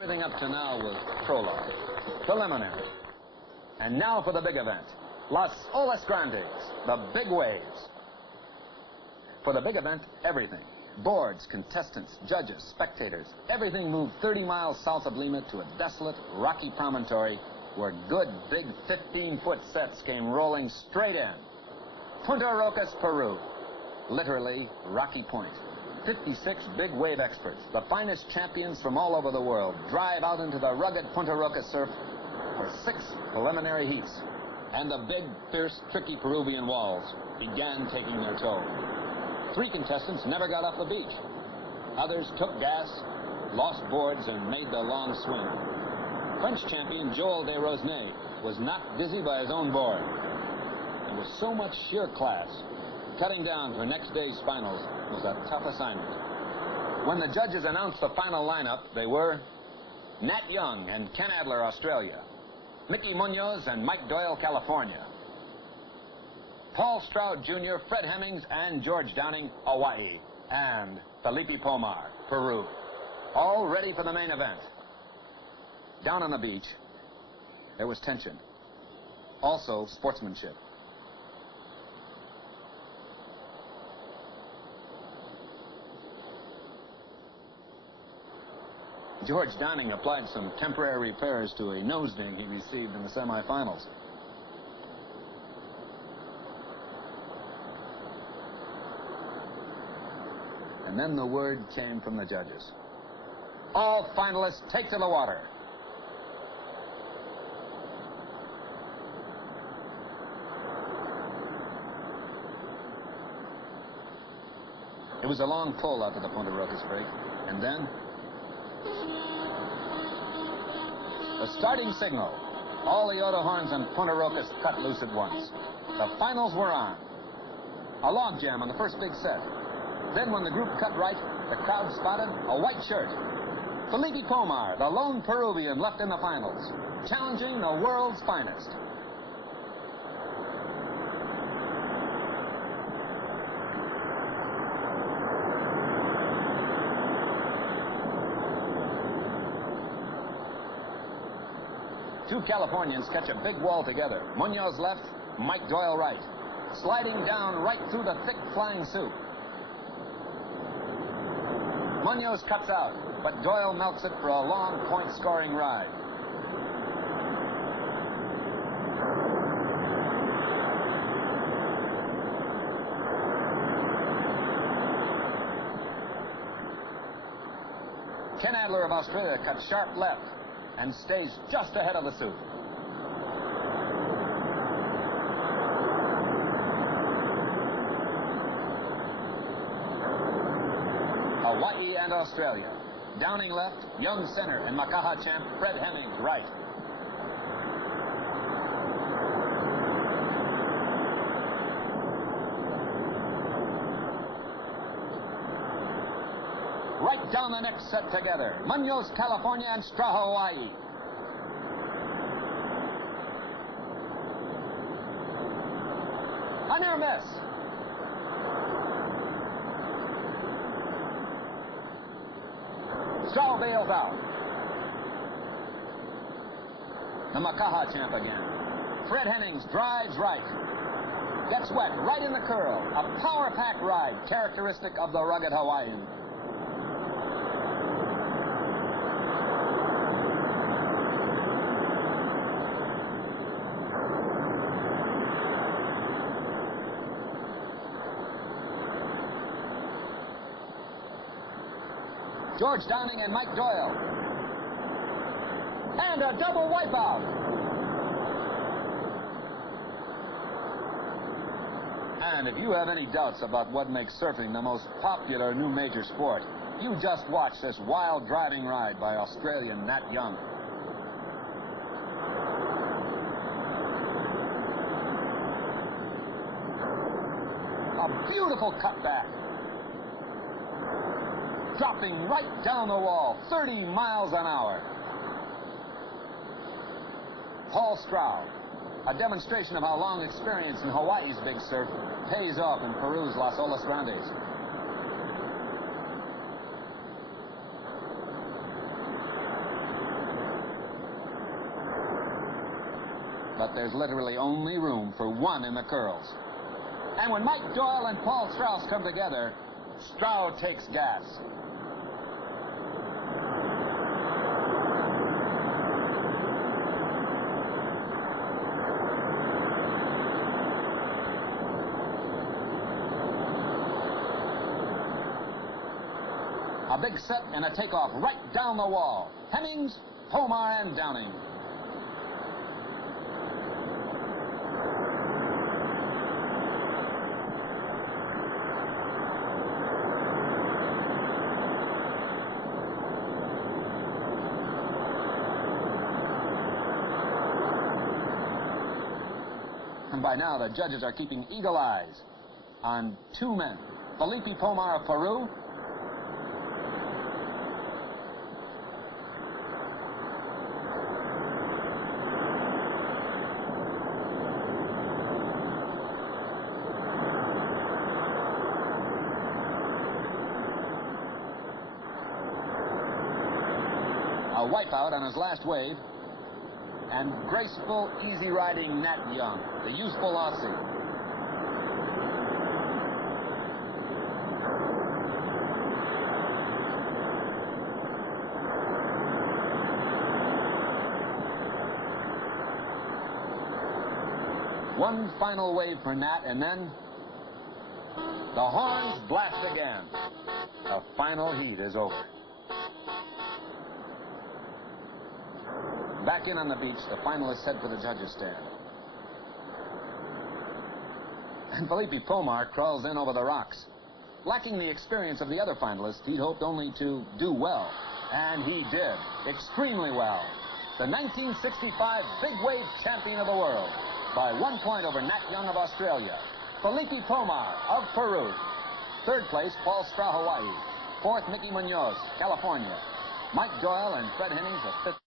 Everything up to now was prologue, preliminary. And now for the big event. Las Olas Grandes, the big waves. For the big event, everything. Boards, contestants, judges, spectators. Everything moved 30 miles south of Lima to a desolate, rocky promontory where good, big 15-foot sets came rolling straight in. Punta Rocas, Peru. Literally, Rocky Point. 56 big wave experts, the finest champions from all over the world, drive out into the rugged Punta Rocas surf for 6 preliminary heats. And the big, fierce, tricky Peruvian walls began taking their toll. 3 contestants never got off the beach. Others took gas, lost boards, and made the long swing. French champion Joel de Rosnay was knocked dizzy by his own board. There was so much sheer class. Cutting down for next day's finals was a tough assignment. When the judges announced the final lineup, they were Nat Young and Ken Adler, Australia. Mikey Munoz and Mike Doyle, California. Paul Strauch Jr., Fred Hemmings, and George Downing, Hawaii. And Felipe Polmar, Peru. All ready for the main event. Down on the beach, there was tension. Also, sportsmanship. George Downing applied some temporary repairs to a nose ding he received in the semifinals. And then the word came from the judges. All finalists take to the water. It was a long pull out to the Punta Rocas break, and then the starting signal. All the auto horns on Punta Rocas cut loose at once. The finals were on. A log jam on the first big set. Then when the group cut right, the crowd spotted a white shirt. Felipe Polmar, the lone Peruvian left in the finals, challenging the world's finest. Two Californians catch a big wall together. Munoz left, Mike Doyle right. Sliding down right through the thick flying soup. Munoz cuts out, but Doyle melts it for a long point-scoring ride. Ken Adler of Australia cuts sharp left and stays just ahead of the soup. Hawaii and Australia. Downing left, Young center, and Makaha champ Fred Hemmings right. Right down the next set together. Munoz, California, and Strauch, Hawaii. A near miss. Strauch bails out. The Makaha champ again. Fred Hemmings drives right. Gets wet right in the curl. A power-packed ride, characteristic of the rugged Hawaiian. George Downing and Mike Doyle. And a double wipeout. And if you have any doubts about what makes surfing the most popular new major sport, you just watch this wild driving ride by Australian Nat Young. A beautiful cutback. Dropping right down the wall, 30 miles an hour. Paul Strauch, a demonstration of how long experience in Hawaii's big surf pays off in Peru's Las Olas Grandes. but there's literally only room for one in the curls. And when Mike Doyle and Paul Strauch come together, Strauch takes gas. A big set and a takeoff right down the wall. Hemmings, Polmar, and Downing. And by now, the judges are keeping eagle eyes on two men. Felipe Polmar of Peru a wipeout on his last wave, and graceful, easy-riding Nat Young, the youthful Aussie. One final wave for Nat, and then the horns blast again. The final heat is over. Back in on the beach, the finalists head for the judges' stand. And Felipe Polmar crawls in over the rocks. Lacking the experience of the other finalists, he'd hoped only to do well. And he did. Extremely well. The 1965 big wave champion of the world. By 1 point over Nat Young of Australia. Felipe Polmar of Peru. Third place, Paul Strauch, Hawaii. Fourth, Mikey Munoz, California. Mike Doyle and Fred Hemmings of fifth.